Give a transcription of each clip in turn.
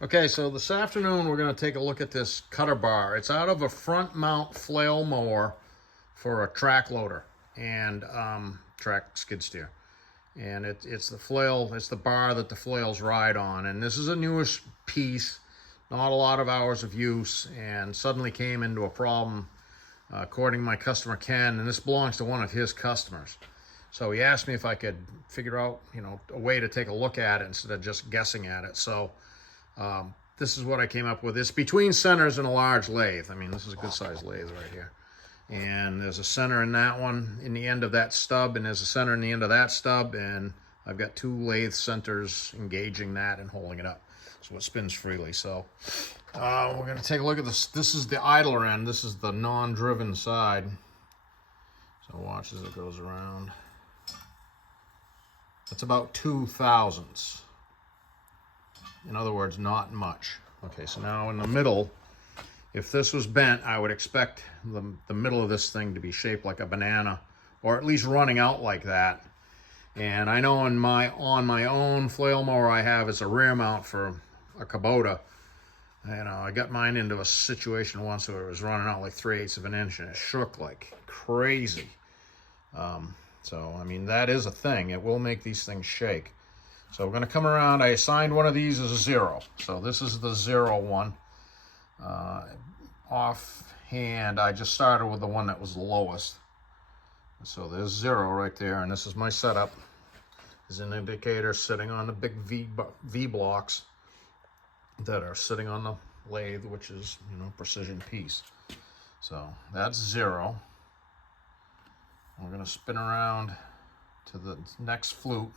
Okay, so this afternoon we're going to take a look at this cutter bar. It's out of a front mount flail mower for a track loader and track skid steer. And it's the flail, it's the bar that the flails ride on. And this is a newish piece, not a lot of hours of use, and suddenly came into a problem according to my customer Ken, and this belongs to one of his customers. So he asked me if I could figure out, a way to take a look at it instead of just guessing at it. So this is what I came up with. It's between centers and a large lathe. I mean, this is a good sized lathe right here. And there's a center in that one, in the end of that stub, and there's a center in the end of that stub, and I've got two lathe centers engaging that and holding it up, so it spins freely. So we're going to take a look at this. This is the idler end. This is the non-driven side. So watch as it goes around. It's about 2 thousandths. In other words, not much. Okay, so now in the middle, if this was bent, I would expect the middle of this thing to be shaped like a banana, or at least running out like that. And I know on my own flail mower I have is a rear mount for a Kubota. I got mine into a situation once where it was running out like 3/8 of an inch, and it shook like crazy. So, I mean, that is a thing. It will make these things shake. So we're going to come around. I assigned one of these as a 0. So this is the 0 one. Offhand, I just started with the one that was the lowest. So there's 0 right there, and this is my setup. There's an indicator sitting on the big V blocks that are sitting on the lathe, which is, precision piece. So that's 0. We're going to spin around to the next flute.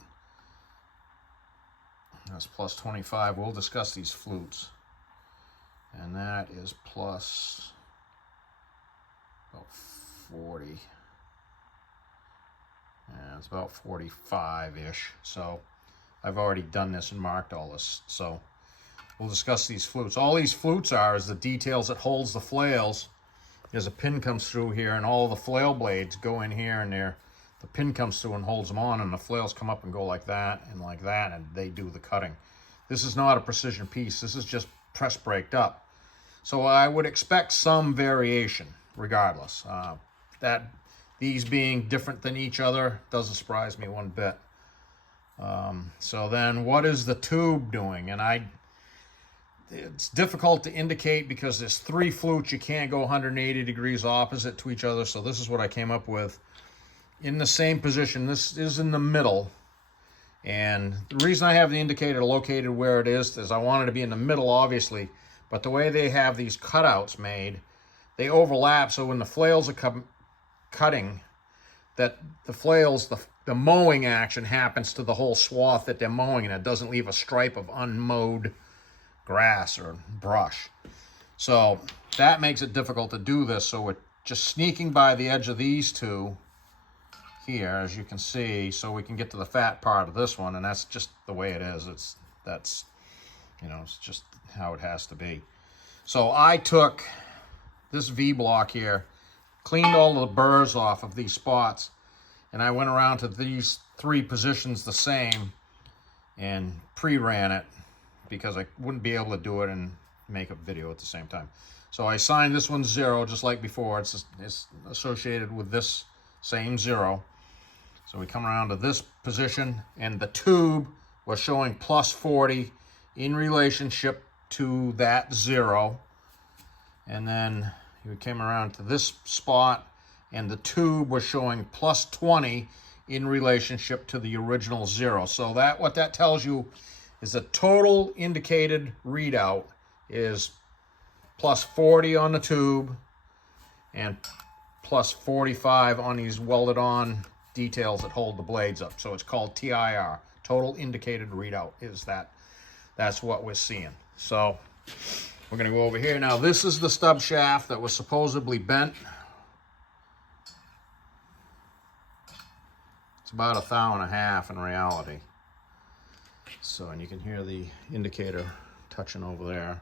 That's plus 25. We'll discuss these flutes. And that is plus about 40. Yeah, it's about 45-ish. So I've already done this and marked all this. So we'll discuss these flutes. All these flutes are is the details that holds the flails. There's a pin comes through here, and all the flail blades go in here, and the pin comes through and holds them on, and the flails come up and go like that, and they do the cutting. This is not a precision piece. This is just press braked up. So I would expect some variation regardless. These being different than each other doesn't surprise me one bit. So then what is the tube doing? And it's difficult to indicate because there's 3 flutes. You can't go 180 degrees opposite to each other. So this is what I came up with. In the same position, this is in the middle. And the reason I have the indicator located where it is I want it to be in the middle, obviously. But the way they have these cutouts made, they overlap. So when the flails are cutting, that the flails, the mowing action happens to the whole swath that they're mowing, and it doesn't leave a stripe of unmowed grass or brush. So that makes it difficult to do this. So we're just sneaking by the edge of these two here, as you can see, so we can get to the fat part of this one, and that's just the way it is. It's just how it has to be. So I took this V block here, cleaned all the burrs off of these spots, and I went around to these 3 positions the same and pre-ran it because I wouldn't be able to do it and make a video at the same time. So I assigned this one 0 just like before. It's associated with this same 0. So we come around to this position, and the tube was showing plus 40 in relationship to that 0. And then we came around to this spot, and the tube was showing plus 20 in relationship to the original 0. So what that tells you is the total indicated readout is plus 40 on the tube and plus 45 on these welded on details that hold the blades up. So it's called TIR, total indicated readout is that. That's what we're seeing. So we're going to go over here. Now this is the stub shaft that was supposedly bent. It's about 1.5 thou in reality. So, and you can hear the indicator touching over there.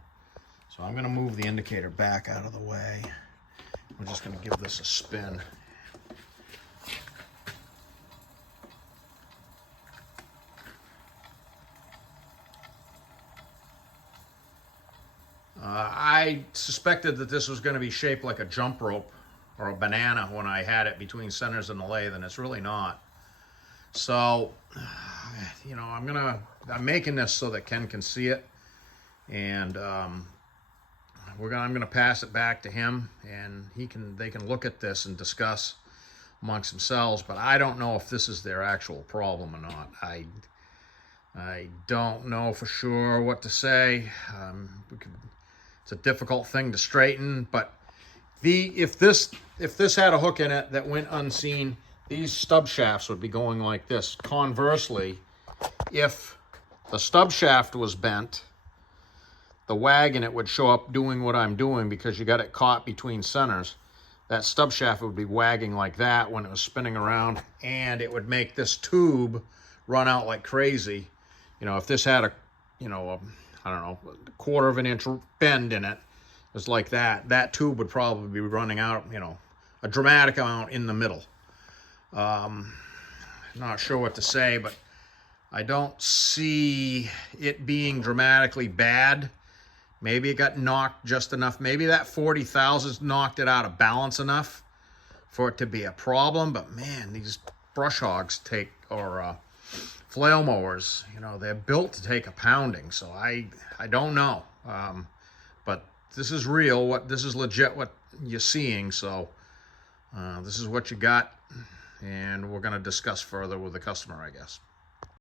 So I'm going to move the indicator back out of the way. We're just going to give this a spin. I suspected that this was going to be shaped like a jump rope or a banana when I had it between centers and the lathe, and it's really not. So, you know, I'm making this so that Ken can see it, and I'm gonna pass it back to him, and they can look at this and discuss amongst themselves. But I don't know if this is their actual problem or not. I don't know for sure what to say. It's a difficult thing to straighten, but if this had a hook in it that went unseen, these stub shafts would be going like this. Conversely, if the stub shaft was bent, the wag in it would show up doing what I'm doing because you got it caught between centers. That stub shaft would be wagging like that when it was spinning around, and it would make this tube run out like crazy. You know, if this had I don't know, a quarter of an inch bend in it, it was like that. That tube would probably be running out, you know, a dramatic amount in the middle. Not sure what to say, but I don't see it being dramatically bad. Maybe it got knocked just enough. Maybe that 40 thousandths knocked it out of balance enough for it to be a problem. But man, these brush hogs or flail mowers, you know, they're built to take a pounding. So I don't know. But this is real. This is legit what you're seeing. So this is what you got. And we're going to discuss further with the customer, I guess.